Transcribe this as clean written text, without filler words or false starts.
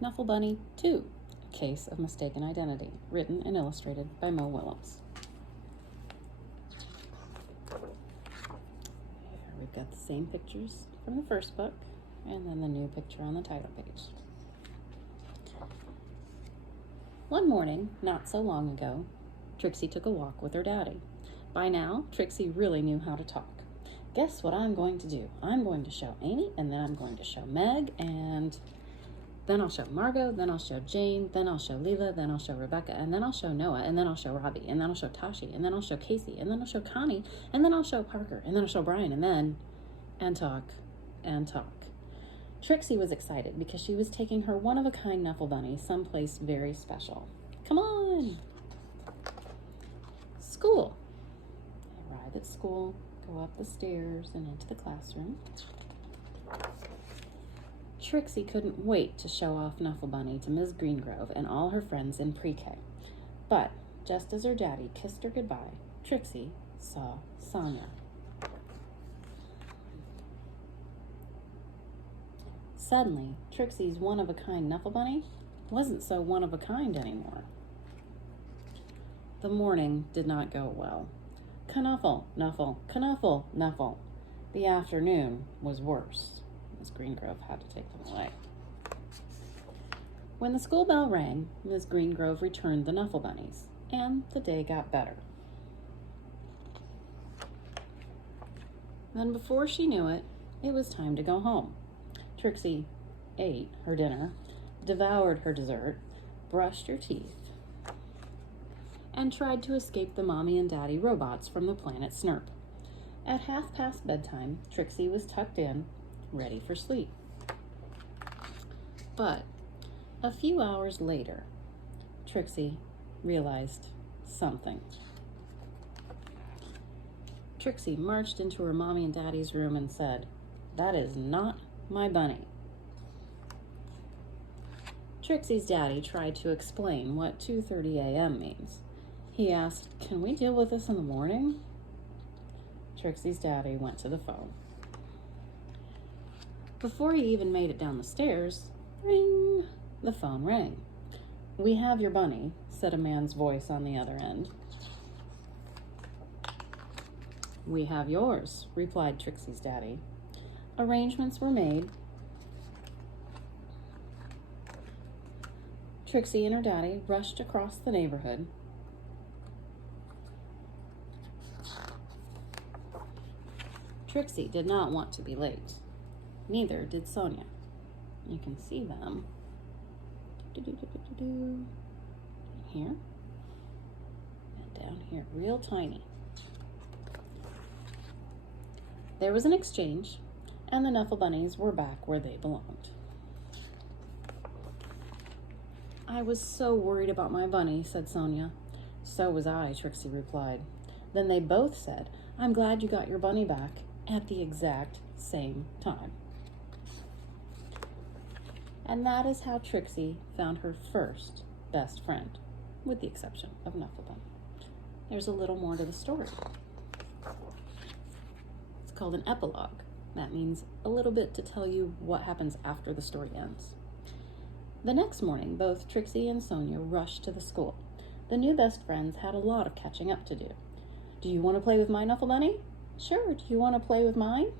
Knuffle Bunny Too, A Case of Mistaken Identity, written and illustrated by Mo Willems. Here we've got the same pictures from the first book, and then the new picture on the title page. One morning, not so long ago, Trixie took a walk with her daddy. By now, Trixie really knew how to talk. Guess what I'm going to do? I'm going to show Amy, and then I'm going to show Meg, and then I'll show Margot, then I'll show Jane, then I'll show Leela, then I'll show Rebecca, and then I'll show Noah, and then I'll show Robbie, and then I'll show Tashi, and then I'll show Casey, and then I'll show Connie, and then I'll show Parker, and then I'll show Brian, and talk. Trixie was excited because she was taking her one-of-a-kind Knuffle Bunny someplace very special. Come on! School. They arrive at school, go up the stairs and into the classroom. Trixie couldn't wait to show off Knuffle Bunny to Ms. Greengrove and all her friends in pre-K. But just as her daddy kissed her goodbye, Trixie saw Sonia. Suddenly, Trixie's one-of-a-kind Knuffle Bunny wasn't so one-of-a-kind anymore. The morning did not go well. Knuffle, Knuffle, Knuffle, Knuffle. The afternoon was worse. Ms. Greengrove had to take them away. When the school bell rang, Ms. Greengrove returned the Knuffle Bunnies, and the day got better. Then before she knew it, it was time to go home. Trixie ate her dinner, devoured her dessert, brushed her teeth, and tried to escape the mommy and daddy robots from the planet Snurp. At 1:30 bedtime, Trixie was tucked in, ready for sleep. But a few hours later, Trixie realized something. Trixie marched into her mommy and daddy's room and said, "That is not my bunny." Trixie's daddy tried to explain what 2:30 a.m. means. He asked, "Can we deal with this in the morning?" Trixie's daddy went to the phone. Before he even made it down the stairs, ring, the phone rang. "We have your bunny," said a man's voice on the other end. "We have yours," replied Trixie's daddy. Arrangements were made. Trixie and her daddy rushed across the neighborhood. Trixie did not want to be late. Neither did Sonia. You can see them here and down here, real tiny. There was an exchange, and the Knuffle Bunnies were back where they belonged. "I was so worried about my bunny," said Sonia. "So was I," Trixie replied. Then they both said, "I'm glad you got your bunny back," at the exact same time. And that is how Trixie found her first best friend, with the exception of Knuffle Bunny. There's a little more to the story. It's called an epilogue. That means a little bit to tell you what happens after the story ends. The next morning, both Trixie and Sonia rushed to the school. The new best friends had a lot of catching up to do. "Do you want to play with my Knuffle Bunny?" "Sure. Do you want to play with mine?"